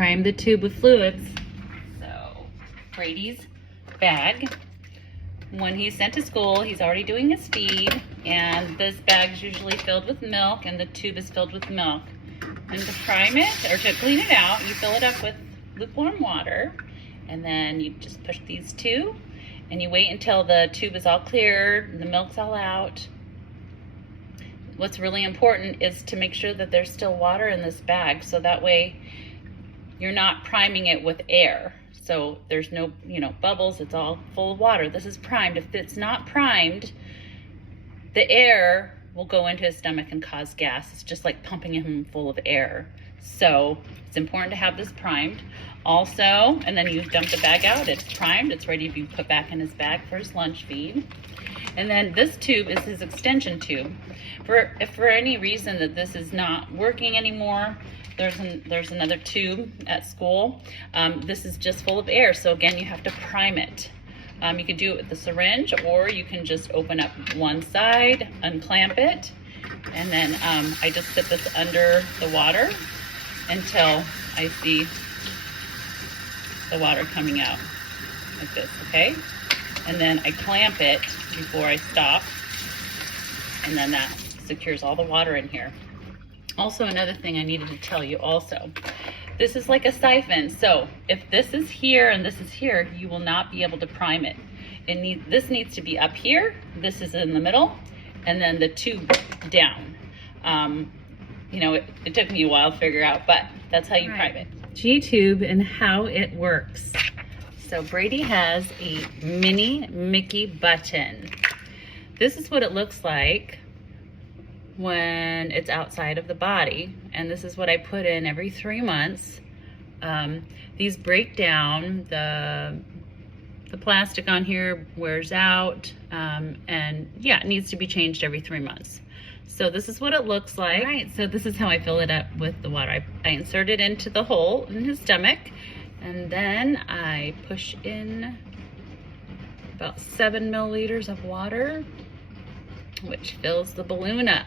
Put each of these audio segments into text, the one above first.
prime the tube with fluids. So Brady's bag, when he's sent to school, he's already doing his feed, and this bag's usually filled with milk and the tube is filled with milk. And to prime it, or to clean it out, you fill it up with lukewarm water, and then you just push these two, and you wait until the tube is all clear and the milk's all out. What's really important is to make sure that there's still water in this bag, so that way you're not priming it with air. So there's no, bubbles, it's all full of water. This is primed. If it's not primed, the air will go into his stomach and cause gas. It's just like pumping him full of air. So it's important to have this primed. Also, and then you dump the bag out, it's primed, it's ready to be put back in his bag for his lunch feed. And then this tube is his extension tube. If for any reason that this is not working anymore, there's another tube at school. This is just full of air, so again, you have to prime it. You can do it with the syringe, or you can just open up one side, unclamp it, and then I just put this under the water until I see the water coming out like this, okay? And then I clamp it before I stop, and then that secures all the water in here. Also, another thing I needed to tell you also, this is like a siphon. So if this is here and this is here, you will not be able to prime it. This needs to be up here, this is in the middle, and then the tube down. It took me a while to figure out, but that's how you prime it. G-tube and how it works. So Brady has a mini Mickey button. This is what it looks like when it's outside of the body, and this is what I put in every 3 months. These break down, the plastic on here wears out, and yeah, it needs to be changed every 3 months. So this is what it looks like. All right, so this is how I fill it up with the water. I insert it into the hole in his stomach, and then I push in about 7 milliliters of water, which fills the balloon up.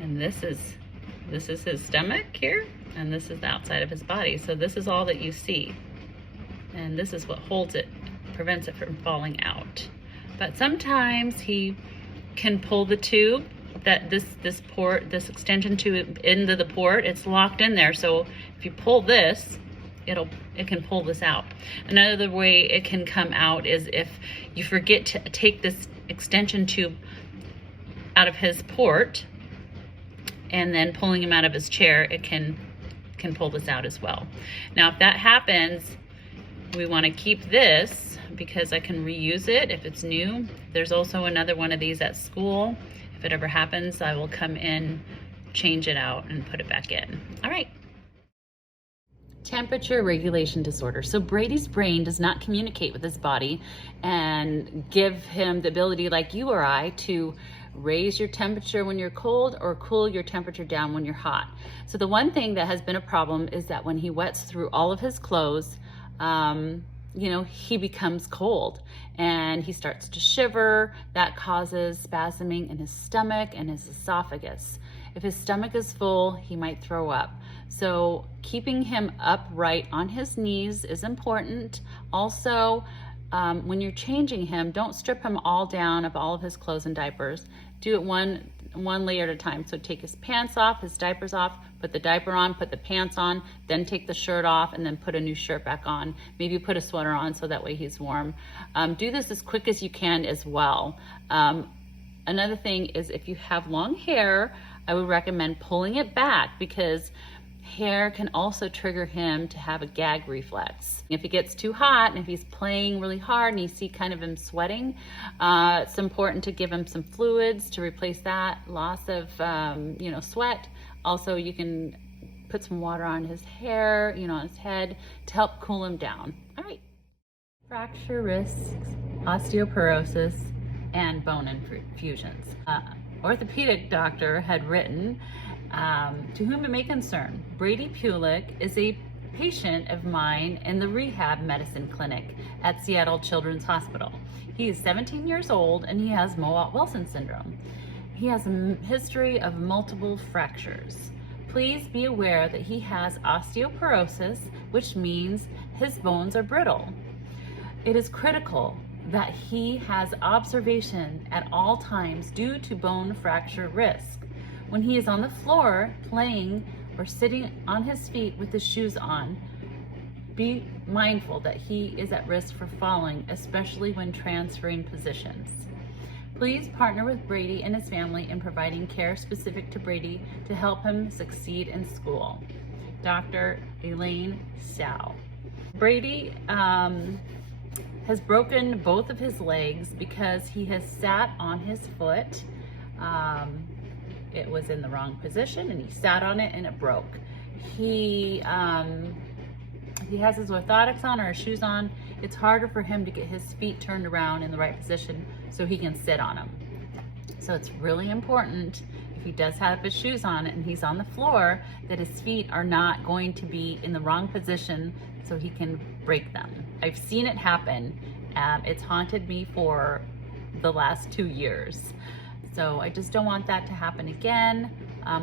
And this is his stomach here, and this is the outside of his body. So this is all that you see. And this is what holds it, prevents it from falling out. But sometimes he can pull the tube, that this extension tube into the port, it's locked in there. So if you pull this, it can pull this out. Another way it can come out is if you forget to take this extension tube out of his port and then pulling him out of his chair, it can pull this out as well. Now, if that happens, we want to keep this because I can reuse it if it's new. There's also another one of these at school. If it ever happens, I will come in, change it out, and put it back in. All right. Temperature regulation disorder. So Brady's brain does not communicate with his body and give him the ability, like you or I, to raise your temperature when you're cold or cool your temperature down when you're hot. So the one thing that has been a problem is that when he wets through all of his clothes, he becomes cold and he starts to shiver. That causes spasming in his stomach and his esophagus. If his stomach is full, he might throw up. So keeping him upright on his knees is important. Also, when you're changing him, don't strip him all down of all of his clothes and diapers. Do it one layer at a time. So take his pants off, his diapers off, put the diaper on, put the pants on, then take the shirt off, and then put a new shirt back on. Maybe put a sweater on so that way he's warm. Do this as quick as you can as well. Another thing is if you have long hair, I would recommend pulling it back because hair can also trigger him to have a gag reflex. If it gets too hot and if he's playing really hard and you see kind of him sweating, it's important to give him some fluids to replace that loss of sweat. Also, you can put some water on his hair, on his head to help cool him down. All right. Fracture risks, osteoporosis, and bone infusions. Orthopedic doctor had written, to whom it may concern, Brady Pulick is a patient of mine in the rehab medicine clinic at Seattle Children's Hospital. He is 17 years old and he has Mowat Wilson syndrome. He has a history of multiple fractures. Please be aware that he has osteoporosis, which means his bones are brittle. It is critical that he has observation at all times due to bone fracture risk. When he is on the floor playing or sitting on his feet with his shoes on, be mindful that he is at risk for falling, especially when transferring positions. Please partner with Brady and his family in providing care specific to Brady to help him succeed in school. Dr. Elaine Sow. Brady has broken both of his legs because he has sat on his foot. It was in the wrong position and he sat on it and it broke. He has his orthotics on or his shoes on. It's harder for him to get his feet turned around in the right position so he can sit on them. So it's really important, if he does have his shoes on and he's on the floor, that his feet are not going to be in the wrong position so he can break them. I've seen it happen. It's haunted me for the last 2 years. So I just don't want that to happen again.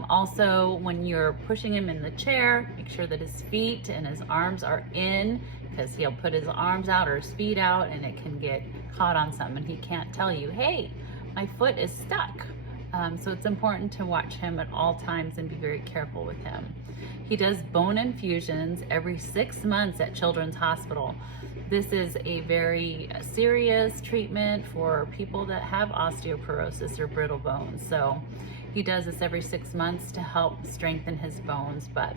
Also, when you're pushing him in the chair, make sure that his feet and his arms are in, because he'll put his arms out or his feet out and it can get caught on something and he can't tell you, hey, my foot is stuck. So it's important to watch him at all times and be very careful with him. He does bone infusions every 6 months at Children's Hospital. This is a very serious treatment for people that have osteoporosis or brittle bones. So he does this every 6 months to help strengthen his bones, but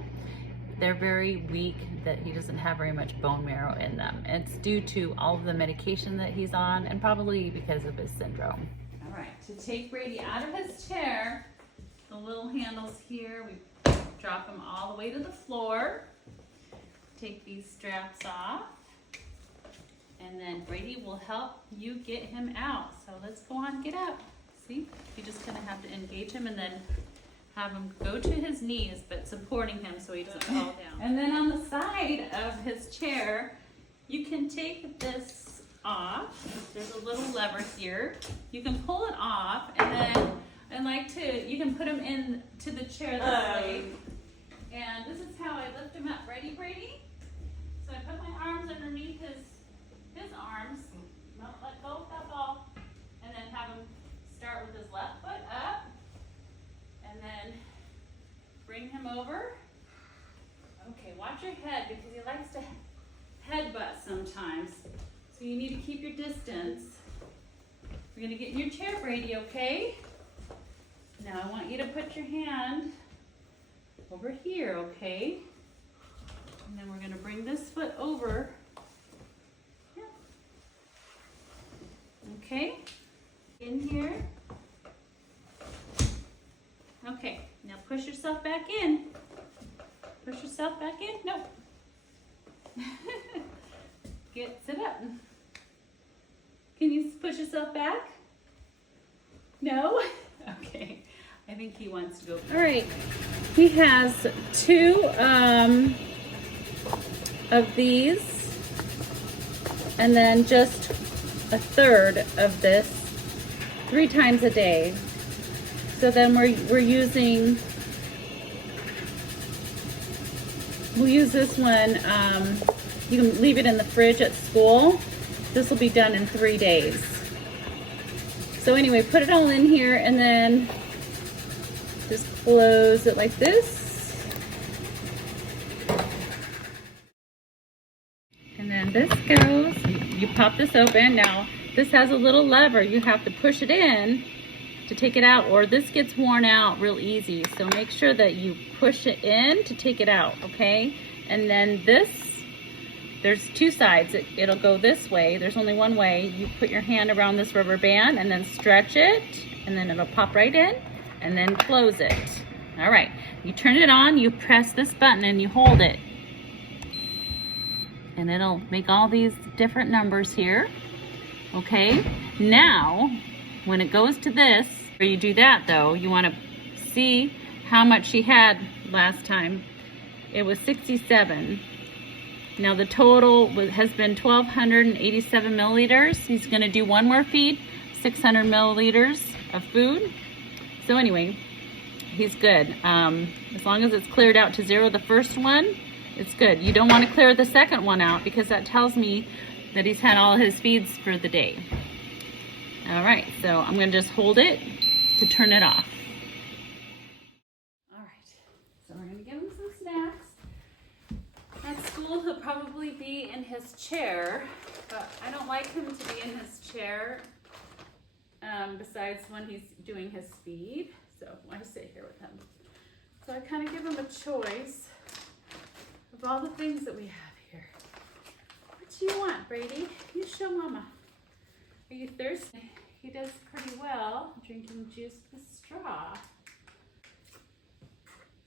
they're very weak, that he doesn't have very much bone marrow in them. It's due to all of the medication that he's on and probably because of his syndrome. All right, to take Brady out of his chair, the little handles here, we drop him all the way to the floor. Take these straps off. And then Brady will help you get him out. So let's go on, get up. See, you're just gonna have to engage him and then have him go to his knees, but supporting him so he doesn't fall down. And then on the side of his chair, you can take this off. There's a little lever here. You can pull it off, and then you can put him in to the chair this way. And this is how I lift him up. Ready, Brady? So I put my arms underneath his arms. Don't let go of that ball. And then have him start with his left foot up. And then bring him over. Okay, watch your head because he likes to headbutt sometimes. So you need to keep your distance. We're gonna get in your chair, Brady, okay? Now I want you to put your hand over here, okay? And then we're gonna bring this foot over. Yeah. Okay, in here. Okay, now push yourself back in. Push yourself back in. Nope. Sit up. Can you push yourself back? No? Okay. I think he wants to go. All right. He has 2 of these and then just a third of this 3 times a day. So then we'll use this one. You can leave it in the fridge at school. This will be done in 3 days. So anyway, put it all in here and then just close it like this. And then this goes, you pop this open. Now this has a little lever. You have to push it in to take it out, or this gets worn out real easy. So make sure that you push it in to take it out, okay? And then this, there's 2 sides. It'll go this way. There's only one way. You put your hand around this rubber band and then stretch it, and then it'll pop right in, and then close it. All right, you turn it on, you press this button and you hold it. And it'll make all these different numbers here, okay? Now, when it goes to this, or you do that though, you wanna see how much she had last time. It was 67. Now the total has been 1,287 milliliters. He's gonna do 1 more feed, 600 milliliters of food. So anyway, he's good. As long as it's cleared out to 0 the first one, it's good. You don't want to clear the second one out because that tells me that he's had all his feeds for the day. All right, so I'm gonna just hold it to turn it off. All right, so we're gonna give him some snacks. At school, he'll probably be in his chair, but I don't like him to be in his chair besides when he's doing his feed. So I sit here with him. So I kind of give him a choice of all the things that we have here. What do you want, Brady? You show Mama. Are you thirsty? He does pretty well drinking juice with straw.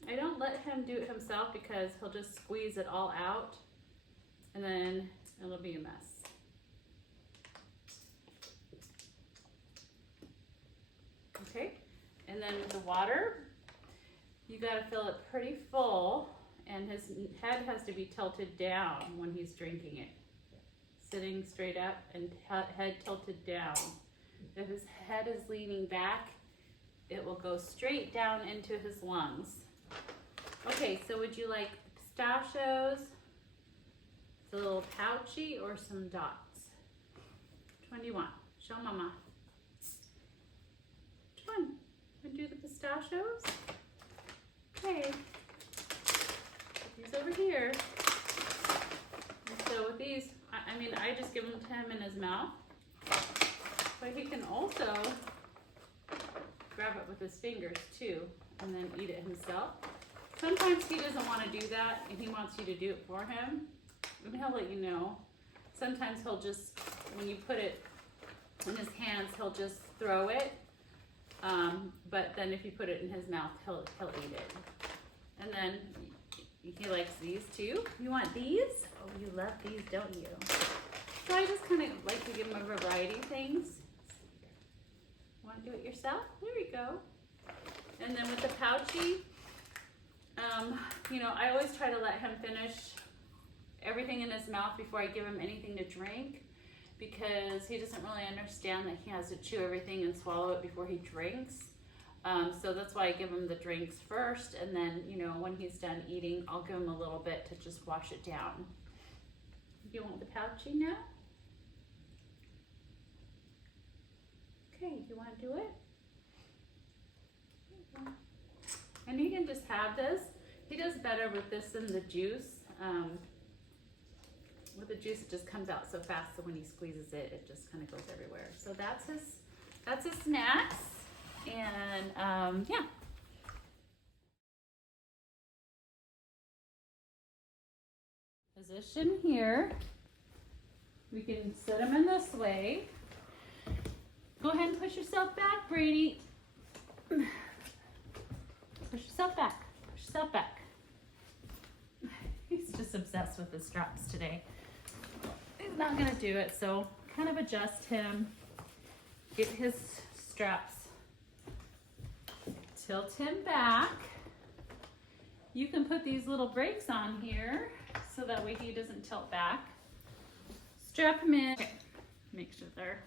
I don't let him do it himself because he'll just squeeze it all out and then it'll be a mess. Okay, and then with the water, you gotta fill it pretty full and his head has to be tilted down when he's drinking it. Sitting straight up and head tilted down. If his head is leaning back, it will go straight down into his lungs. Okay, so would you like pistachios, the little pouchy, or some dots? Which one do you want? Show Mama. Which one? Want to do the pistachios? Okay. Put these over here. And so with these, I mean, I just give them to him in his mouth, but he can also grab it with his fingers too, and then eat it himself. Sometimes he doesn't want to do that, and he wants you to do it for him, and he'll let you know. Sometimes he'll just, when you put it in his hands, he'll just throw it, but then if you put it in his mouth, he'll eat it. And then he likes these too. You want these? Oh, you love these, don't you? So I just kind of like to give him a variety of things. Want to do it yourself? There we go. And then with the pouchy, you know, I always try to let him finish everything in his mouth before I give him anything to drink, because he doesn't really understand that he has to chew everything and swallow it before he drinks. So that's why I give him the drinks first, and then, you know, when he's done eating, I'll give him a little bit to just wash it down. Do you want the pouchy now? Okay, you want to do it? And he can just have this. He does better with this than the juice. With the juice, it just comes out so fast, so when he squeezes it, it just kind of goes everywhere. So that's his snacks. And yeah. Position here. We can sit him in this way. Go ahead and push yourself back, Brady. Push yourself back. Push yourself back. He's just obsessed with the straps today. He's not gonna do it, so kind of adjust him. Get his straps. Tilt him back. You can put these little brakes on here so that way he doesn't tilt back. Strap him in. Okay. Make sure they're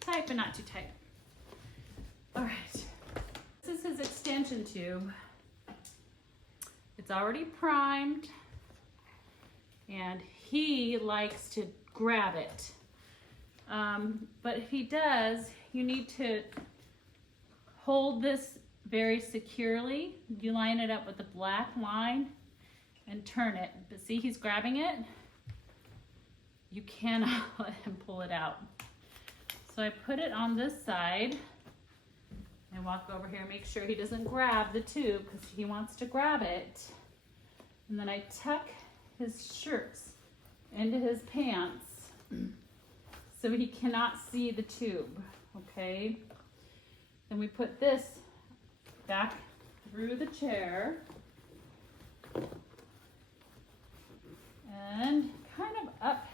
tight but not too tight. All right. This is his extension tube. It's already primed and he likes to grab it. But if he does, you need to hold this very securely. You line it up with the black line and turn it. But see, he's grabbing it. You cannot let him pull it out. So I put it on this side. I walk over here, make sure he doesn't grab the tube because he wants to grab it. And then I tuck his shirts into his pants so he cannot see the tube, okay? Then we put this back through the chair and kind of up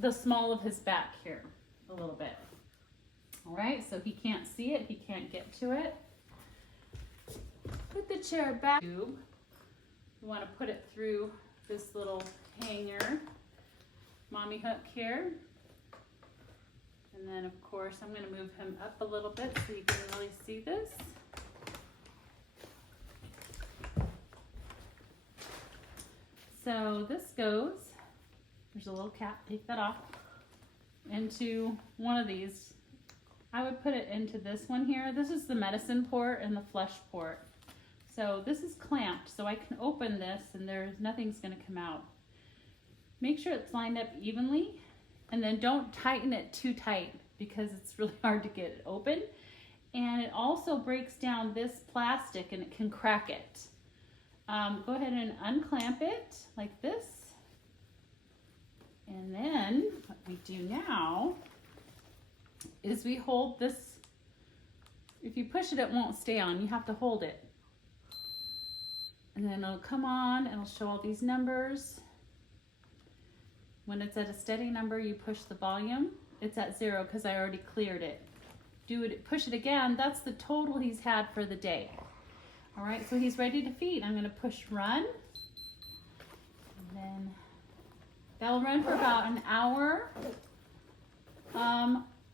the small of his back here a little bit. All right, so he can't see it, he can't get to it. Put the chair back. You want to put it through this little hanger, mommy hook here. And then of course I'm going to move him up a little bit so you can really see this. so this goes, there's a little cap, take that off, into one of these. I would put it into this one here. This is the medicine port and the flush port. So this is clamped, so I can open this and nothing's gonna come out. Make sure it's lined up evenly, and then don't tighten it too tight because it's really hard to get it open. And it also breaks down this plastic and it can crack it. Go ahead and unclamp it like this. And then what we do now is we hold this. If you push it, it won't stay on. You have to hold it. And then it'll come on, and it'll show all these numbers. When it's at a steady number, you push the volume. It's at 0 because I already cleared it. Push it again, that's the total he's had for the day. All right, so he's ready to feed. I'm gonna push run. And then that'll run for about an hour.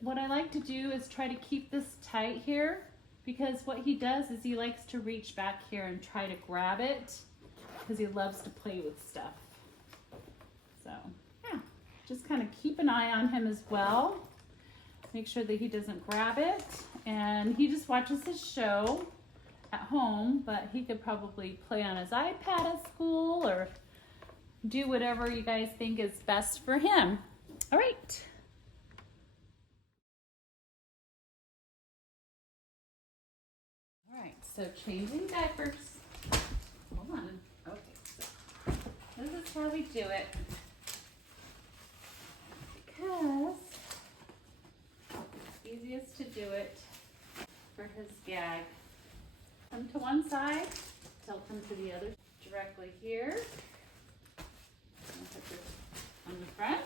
What I like to do is try to keep this tight here, because what he does is he likes to reach back here and try to grab it because he loves to play with stuff. So yeah, just kind of keep an eye on him as well. Make sure that he doesn't grab it. And he just watches his show at home, but he could probably play on his iPad at school or do whatever you guys think is best for him. All right. All right, so changing diapers. Hold on. Okay, so this is how we do it. Because it's easiest to do it for his gag. Come to one side, tilt him to the other directly here. Put this on the front.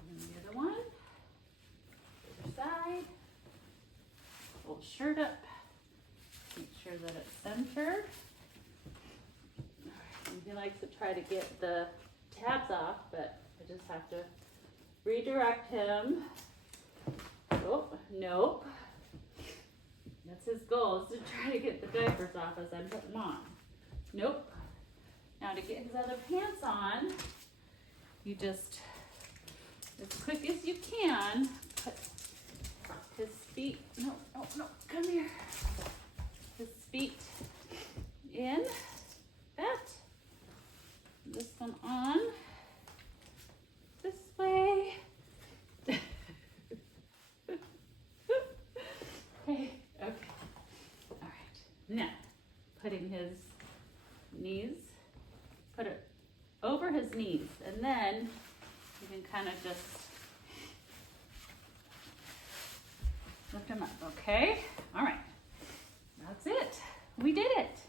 And then the other one, other side. Pull the shirt up. Make sure that it's centered. And he likes to try to get the tabs off, but I just have to redirect him. Oh, nope. That's his goal, is to try to get the diapers off as I put them on. Nope. Now to get his other pants on, you just, as quick as you can, put his feet, no, come here. His feet in, that. This one on, this way. Okay, all right. Now, putting his knees, put it over his knees, and then you can kind of just lift him up, okay? All right, that's it. We did it.